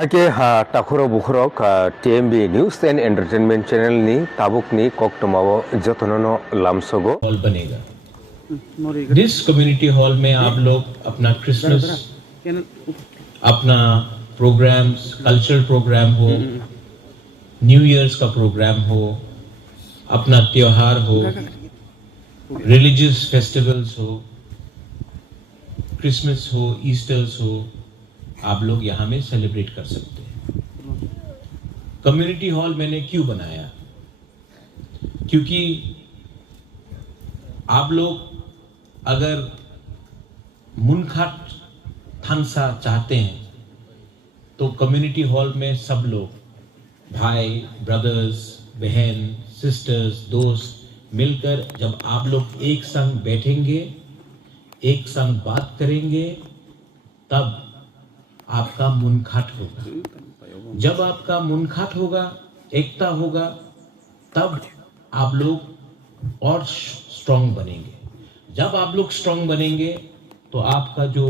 Ake ha takuro bukhurok TMB News and Entertainment Channel ni tabuk ni koktomawo jotonono lamsogo hall बनेगा। जिस community hall में आप लोग अपना क्रिसमस, अपना प्रोग्राम्स, कल्चरल प्रोग्राम हो, न्यू ईयर्स का प्रोग्राम हो, अपना त्योहार हो, रिलीजियस फेस्टिवल्स हो, क्रिसमस हो, ईस्टर्स हो, आप लोग यहाँ में सेलिब्रेट कर सकते हैं। कम्युनिटी हॉल मैंने क्यों बनाया? क्योंकि आप लोग अगर मुनखाट थानसा चाहते हैं तो कम्युनिटी हॉल में सब लोग भाई, ब्रदर्स, बहन, सिस्टर्स, दोस्त मिलकर जब आप लोग एक संग बैठेंगे, एक संग बात करेंगे, तब आपका मुनखाट होगा। जब आपका मुनखाट होगा, एकता होगा, तब आप लोग और स्ट्रांग बनेंगे। जब आप लोग स्ट्रांग बनेंगे तो आपका जो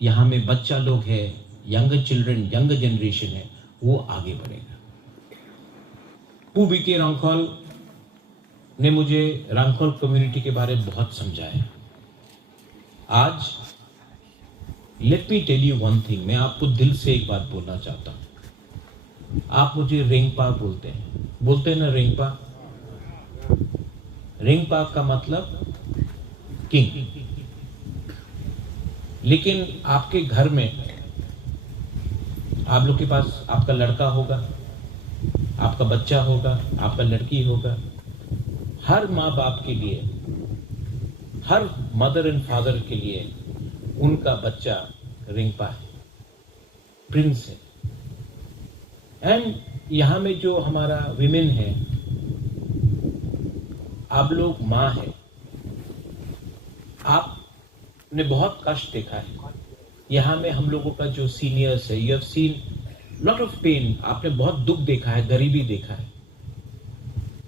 यहाँ में बच्चा लोग है, यंग चिल्ड्रन, यंग जनरेशन है, वो आगे बढ़ेगा। पू.बी.के. रांखल ने मुझे रांखल कम्युनिटी के बारे में बहुत समझाया। आज let me tell you one thing, मैं आपको दिल से एक बात बोलना चाहता हूं। आप मुझे रेंगपा बोलते हैं ना, रेंगपा। रेंगपा का मतलब किंग। लेकिन आपके घर में आप लोग के पास आपका लड़का होगा, आपका बच्चा होगा, आपका लड़की होगा। हर माँ बाप के लिए, हर मदर एंड फादर के लिए उनका बच्चा रिंगपा है, प्रिंस है। एंड यहाँ में जो हमारा विमेन है, आप लोग माँ है। आपने बहुत कष्ट देखा है। यहाँ में हम लोगों का जो सीनियर्स है, you have seen lot of pain. आपने बहुत दुख देखा है, गरीबी देखा है।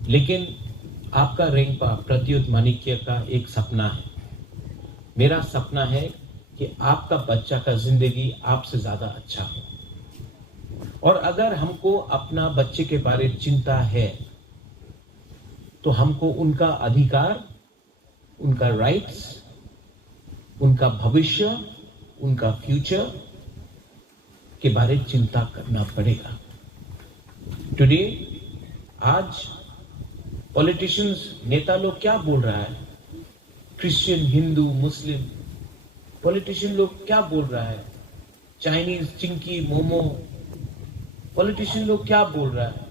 लेकिन आपका रेंगपा प्रत्युत माणिक्य का एक सपना है। मेरा सपना है कि आपका बच्चा का जिंदगी आपसे ज्यादा अच्छा हो। और अगर हमको अपना बच्चे के बारे में चिंता है तो हमको उनका अधिकार, उनका राइट्स, उनका भविष्य, उनका फ्यूचर के बारे में चिंता करना पड़ेगा। टुडे, आज पॉलिटिशियंस, नेता लोग क्या बोल रहा है? क्रिश्चियन, हिंदू, मुस्लिम पॉलिटिशियन लोग क्या बोल रहा है? चाइनीज, चिंकी, मोमो पॉलिटिशियन लोग क्या बोल रहा है?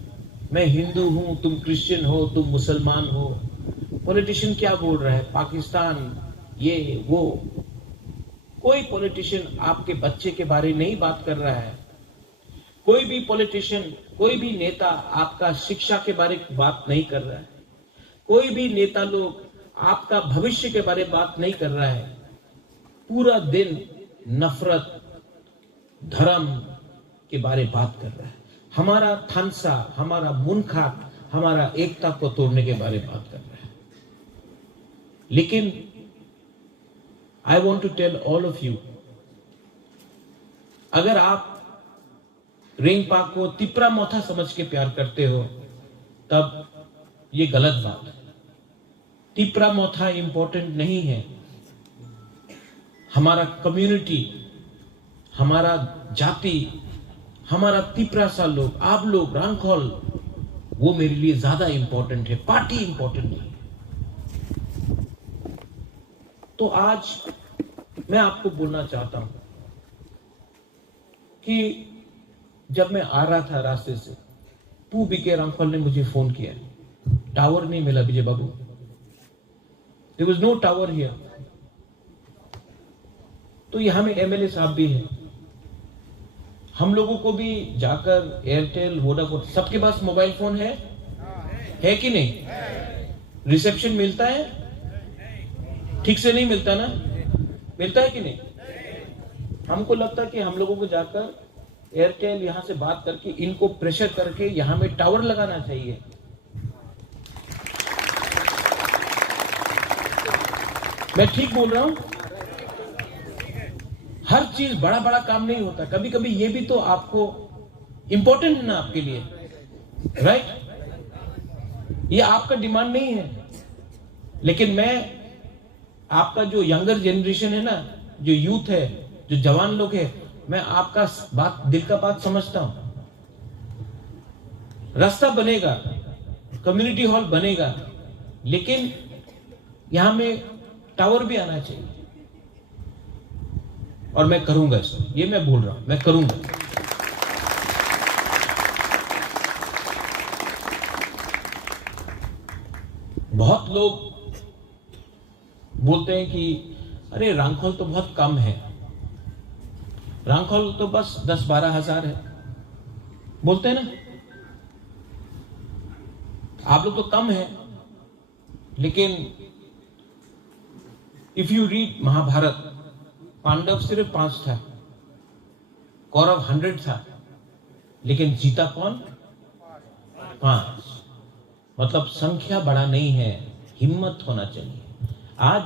मैं हिंदू हूं, तुम क्रिश्चियन हो, तुम मुसलमान हो। पॉलिटिशियन क्या बोल रहा है? पाकिस्तान, ये वो। कोई पॉलिटिशियन आपके बच्चे के बारे नहीं बात कर रहा है। कोई भी पॉलिटिशियन, कोई भी नेता आपका शिक्षा के बारे में बात नहीं कर रहा है। कोई भी नेता लोग आपका भविष्य के बारे में बात नहीं कर रहा है। पूरा दिन नफरत, धर्म के बारे में बात कर रहा है। हमारा थानसा, हमारा मुनखाट, हमारा एकता को तोड़ने के बारे में बात कर रहा है। लेकिन I want to tell all of you, अगर आप रेंगपा को तिपरा मोथा समझ के प्यार करते हो, तब ये गलत बात है। तिपरा मोथा इंपॉर्टेंट नहीं है। हमारा कम्युनिटी, हमारा जाति, हमारा तिपरा सा लोग, आप लोग, रांखल, वो मेरे लिए ज्यादा इंपॉर्टेंट है। पार्टी इंपॉर्टेंट नहीं है। तो आज मैं आपको बोलना चाहता हूं कि जब मैं आ रहा था रास्ते से, पू.बी.के. रांखल ने मुझे फोन किया। टावर नहीं मिला Vijay Babu, there was no tower here. तो यहां में एमएलए साहब भी हैं। हम लोगों को भी जाकर एयरटेल, वोडाफोन, सबके पास मोबाइल फोन है कि नहीं? रिसेप्शन मिलता है? ठीक से नहीं मिलता ना? मिलता है कि नहीं? हमको लगता है कि हम लोगों को जाकर एयरटेल यहां से बात करके, इनको प्रेशर करके यहां में टावर लगाना चाहिए। मैं ठीक बोल रहा हूं? हर चीज बड़ा बड़ा काम नहीं होता, कभी कभी ये भी तो आपको इंपॉर्टेंट है ना आपके लिए, राइट? ये आपका डिमांड नहीं है, लेकिन मैं आपका जो यंगर जनरेशन है ना, जो यूथ है, जो जवान लोग है, मैं आपका बात, दिल का बात समझता हूं। रास्ता बनेगा, कम्युनिटी हॉल बनेगा, लेकिन यहां में टावर भी आना चाहिए, और मैं करूंगा इसको, ये मैं बोल रहा हूं, मैं करूंगा। बहुत लोग बोलते हैं कि अरे रांखोल तो बहुत कम है, रांखोल तो बस 10-12 हजार है, बोलते हैं ना आप लोग तो कम है। लेकिन if you read Mahabharat, Pandav सिर्फ 5 था, कौरव 100 था, लेकिन जीता कौन? 5। मतलब संख्या बड़ा नहीं है, हिम्मत होना चाहिए। आज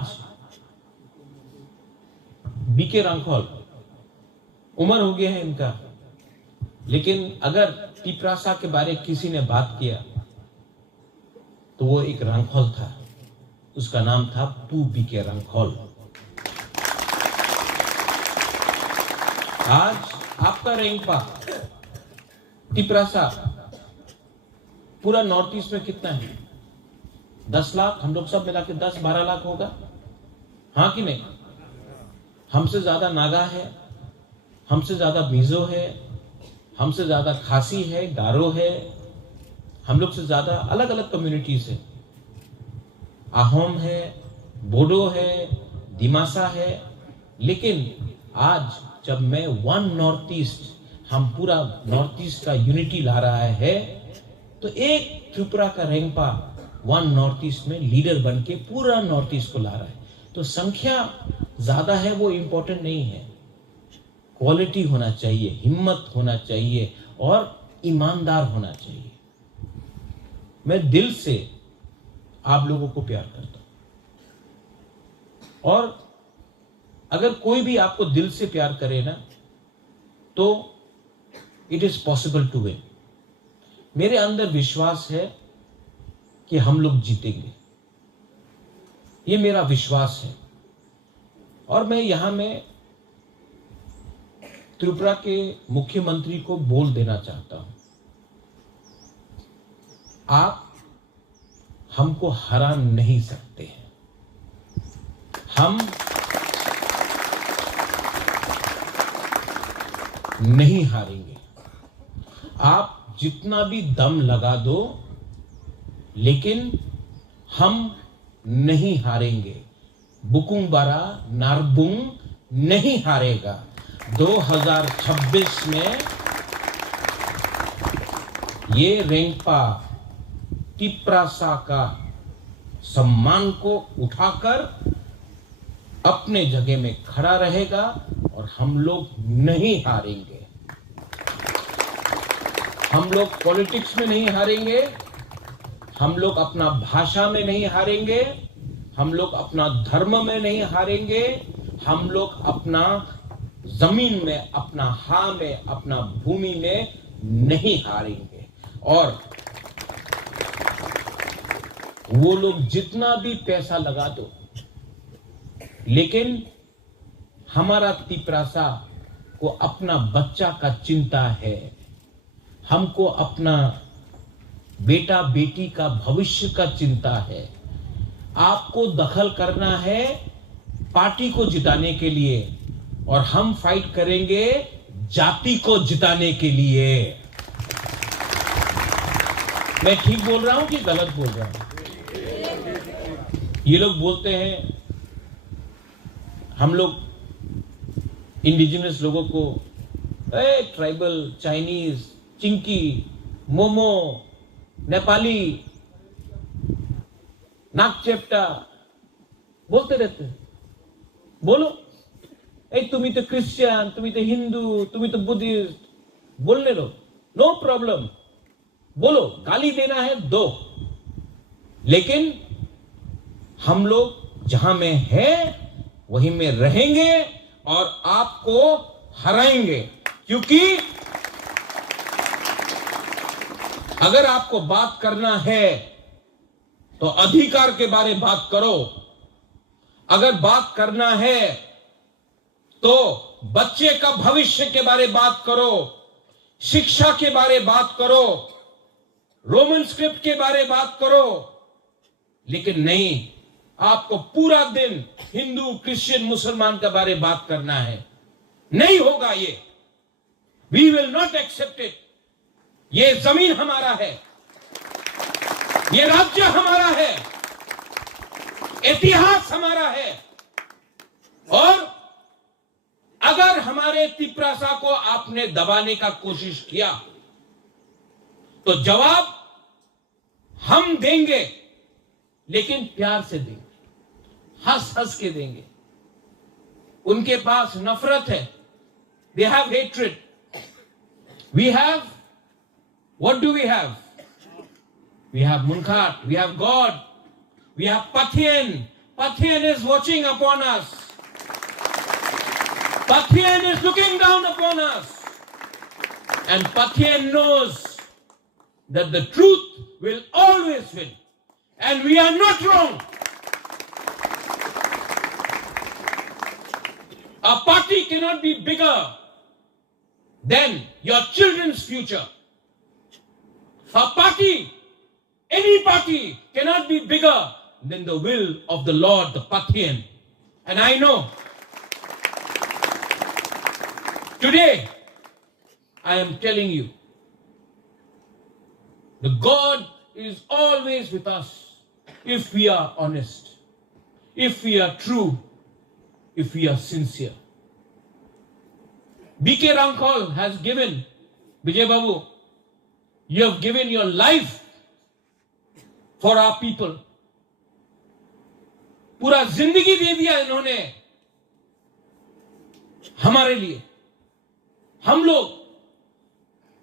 बीके रांखोल उम्र हो गया है इनका, लेकिन अगर तिपरासा के बारे किसी ने बात किया तो वो एक रांखोल था, उसका नाम था पू बीके रांखोल। आज आपका रेंगपा तिपरासा पूरा नॉर्थ ईस्ट में कितना है? 10 लाख, हम लोग सब मिला के 10-12 लाख होगा, हाँ कि नहीं? हमसे ज्यादा नागा है, हमसे ज्यादा मिजो है, हमसे ज्यादा खासी है, गारो है, हम लोग से ज्यादा अलग अलग कम्युनिटीज है, आहोम है, बोडो है, दिमासा है। लेकिन आज जब मैं वन नॉर्थ ईस्ट, हम पूरा नॉर्थ ईस्ट का यूनिटी ला रहा है, तो एक त्रिपुरा का रेंगपा वन नॉर्थ ईस्ट में लीडर बन के पूरा नॉर्थ ईस्ट को ला रहा है। तो संख्या ज्यादा है वो इंपॉर्टेंट नहीं है, क्वालिटी होना चाहिए, हिम्मत होना चाहिए और ईमानदार होना चाहिए। मैं दिल से आप लोगों को प्यार करता हूं, और अगर कोई भी आपको दिल से प्यार करे ना, तो it is possible to win. मेरे अंदर विश्वास है कि हम लोग जीतेंगे, ये मेरा विश्वास है। और मैं यहां में त्रिपुरा के मुख्यमंत्री को बोल देना चाहता हूं, आप हमको हरा नहीं सकते हैं, हम नहीं हारेंगे। आप जितना भी दम लगा दो, लेकिन हम नहीं हारेंगे। बुकुंग बारा नारबुंग नहीं हारेगा। 2026 में ये रेंगपा तिपरासा का सम्मान को उठाकर अपने जगह में खड़ा रहेगा, और हम लोग नहीं हारेंगे। हम लोग पॉलिटिक्स में नहीं हारेंगे, हम लोग अपना भाषा में नहीं हारेंगे, हम लोग अपना धर्म में नहीं हारेंगे, हम लोग अपना जमीन में, अपना हां में, अपना भूमि में नहीं हारेंगे। और वो लोग जितना भी पैसा लगा दो, लेकिन हमारा तिपरासा को अपना बच्चा का चिंता है, हमको अपना बेटा बेटी का भविष्य का चिंता है। आपको दखल करना है पार्टी को जिताने के लिए, और हम फाइट करेंगे जाति को जिताने के लिए। मैं ठीक बोल रहा हूं कि गलत बोल रहा हूं? ये लोग बोलते हैं, हम लोग इंडिजिनस लोगों को ट्राइबल, चाइनीज, चिंकी, मोमो, नेपाली, नागचेप्टा बोलते रहते हैं। बोलो, तुम्हें तो क्रिश्चियन, तुम्हें तो हिंदू, तुम्हें तो बुद्धिस्ट, बोलने लो, नो प्रॉब्लम, बोलो, गाली देना है दो, लेकिन हम लोग जहां में है वहीं में रहेंगे, और आपको हराएंगे, क्योंकि अगर आपको बात करना है तो अधिकार के बारे में बात करो। अगर बात करना है तो बच्चे का भविष्य के बारे में बात करो, शिक्षा के बारे में बात करो, रोमन स्क्रिप्ट के बारे में बात करो। लेकिन नहीं, आपको पूरा दिन हिंदू, क्रिश्चियन, मुसलमान के बारे में बात करना है। नहीं होगा ये। We will not accept it. ये जमीन हमारा है, ये राज्य हमारा है, इतिहास हमारा है। और अगर हमारे तिपरासा को आपने दबाने का कोशिश किया तो जवाब हम देंगे, लेकिन प्यार से देंगे, हंस हंस के देंगे। उनके पास नफरत है, they have hatred. We have, what do we have? We have Munkhat, we have God, we have Pathian. Pathian is watching upon us. Pathian is looking down upon us. And Pathian knows that the truth will always win. And we are not wrong. A party cannot be bigger than your children's future. A party, any party, cannot be bigger than the will of the Lord, the Pathian. And I know, today, I am telling you, the God is always with us if we are honest, if we are true, if we are sincere. B.K. Ramkhal has given, Vijay Babu, you have given your life for our people. पूरा जिंदगी दे दिया इन्होंने हमारे लिए। हम लोग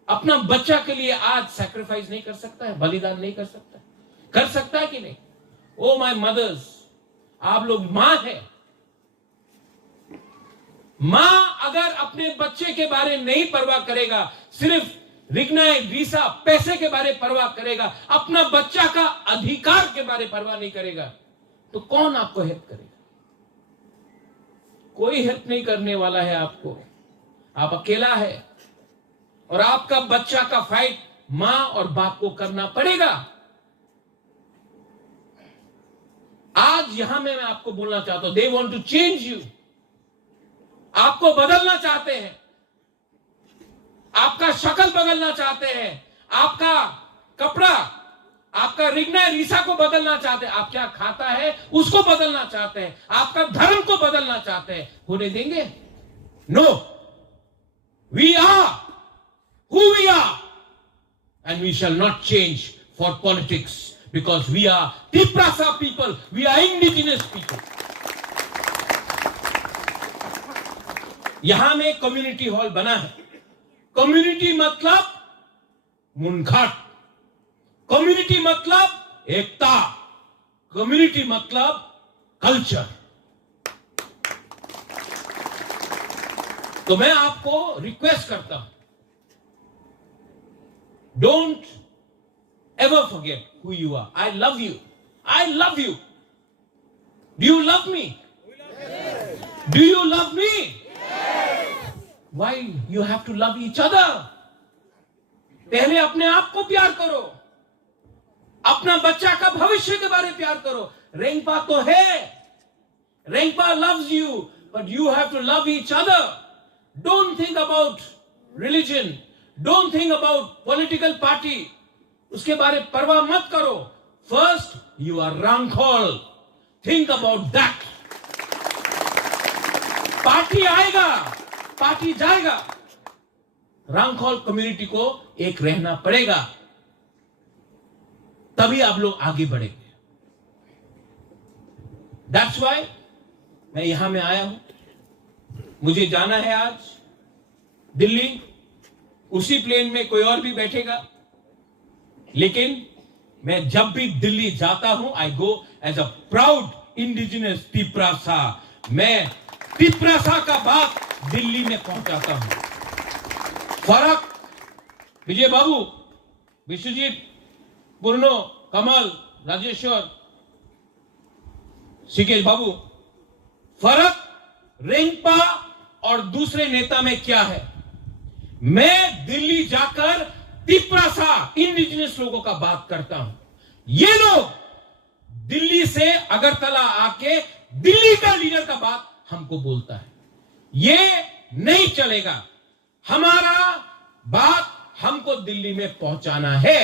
अपना बच्चा के लिए आज सैक्रिफाइस नहीं कर सकता है, बलिदान नहीं कर सकता है। कर सकता है कि नहीं? ओ माय मदर्स, आप लोग मां है। मां अगर अपने बच्चे के बारे में नहीं परवाह करेगा, सिर्फ रिग्नाई, वीसा, पैसे के बारे में परवाह करेगा, अपना बच्चा का अधिकार के बारे में परवाह नहीं करेगा, तो कौन आपको हेल्प करेगा? कोई हेल्प नहीं करने वाला है आपको। आप अकेला है और आपका बच्चा का फाइट मां और बाप को करना पड़ेगा। आज यहां मैं आपको बोलना चाहता हूं, they want to change you. आपको बदलना चाहते हैं, आपका शक्ल बदलना चाहते हैं, आपका कपड़ा, आपका रिग्ना रीसा को बदलना चाहते हैं, आप क्या खाता है उसको बदलना चाहते हैं, आपका धर्म को बदलना चाहते हैं। होने देंगे? No, we are who we are, and we shall not change for politics, because we are Tiprasa people, we are indigenous people. यहां में कम्युनिटी हॉल बना है। कम्युनिटी मतलब मुनघाट, कम्युनिटी मतलब एकता, कम्युनिटी मतलब कल्चर। तो मैं आपको रिक्वेस्ट करता हूं, don't ever forget who you are. I love you. I love you. Do you love me? Yes. Do you love me? Yes. Why you have to love each other? पहले अपने आप को प्यार करो, अपना बच्चा का भविष्य के बारे में प्यार करो। रेंगपा तो है, रेंगपा loves you, but you have to love each other. Don't think about religion. Don't think about political party. उसके बारे में परवाह मत करो। First, you are Ramkhal. Think about that. Party आएगा, पार्टी जाएगा, रामखोल कम्युनिटी को एक रहना पड़ेगा, तभी आप लोग आगे बढ़ेंगे। That's why मैं यहां में आया हूं। मुझे जाना है आज दिल्ली, उसी प्लेन में कोई और भी बैठेगा, लेकिन मैं जब भी दिल्ली जाता हूं, I go as a proud indigenous Tiprasa. मैं तिपरासा का बात दिल्ली में पहुंचाता हूं। फर्क विजय बाबू, विश्वजीत, पूर्णो, कमल, राजेश्वर, सिकेश बाबू, फर्क रेंगपा और दूसरे नेता में क्या है? मैं दिल्ली जाकर तिपरासा इंडिजिनस लोगों का बात करता हूं। ये लोग दिल्ली से अगरतला आके दिल्ली का लीडर का बात हमको बोलता है। ये नहीं चलेगा। हमारा बात हमको दिल्ली में पहुंचाना है।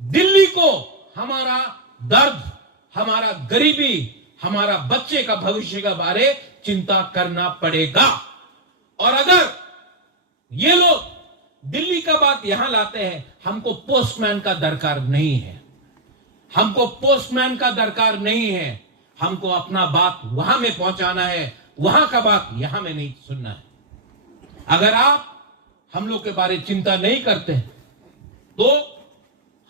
दिल्ली को हमारा दर्द, हमारा गरीबी, हमारा बच्चे का भविष्य के बारे चिंता करना पड़ेगा। और अगर ये लोग दिल्ली का बात यहां लाते हैं, हमको पोस्टमैन का दरकार नहीं है। हमको पोस्टमैन का दरकार नहीं है। हमको अपना बात वहां में पहुंचाना है, वहां का बात यहां में नहीं सुनना है। अगर आप हम लोग के बारे चिंता नहीं करते तो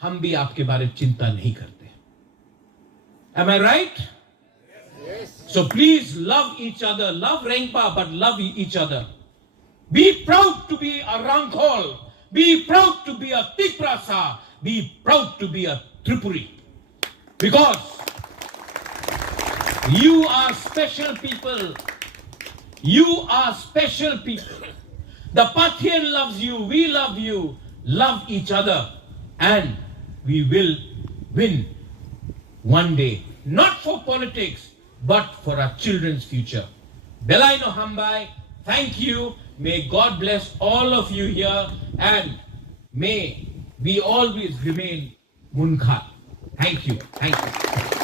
हम भी आपके बारे चिंता नहीं करते। Am I right? Yes. So please love each other. Love Rengpa, but love each other. Be proud to be a Rangkhol. Be proud to be a Tiprasa. Be proud to be a Tripuri. Because you are special people. You are special people. The Pathian loves you. We love you. Love each other. And we will win one day. Not for politics, but for our children's future. Belaino Hambai, thank you. May God bless all of you here, and may we always remain Munkhat. Thank you. Thank you.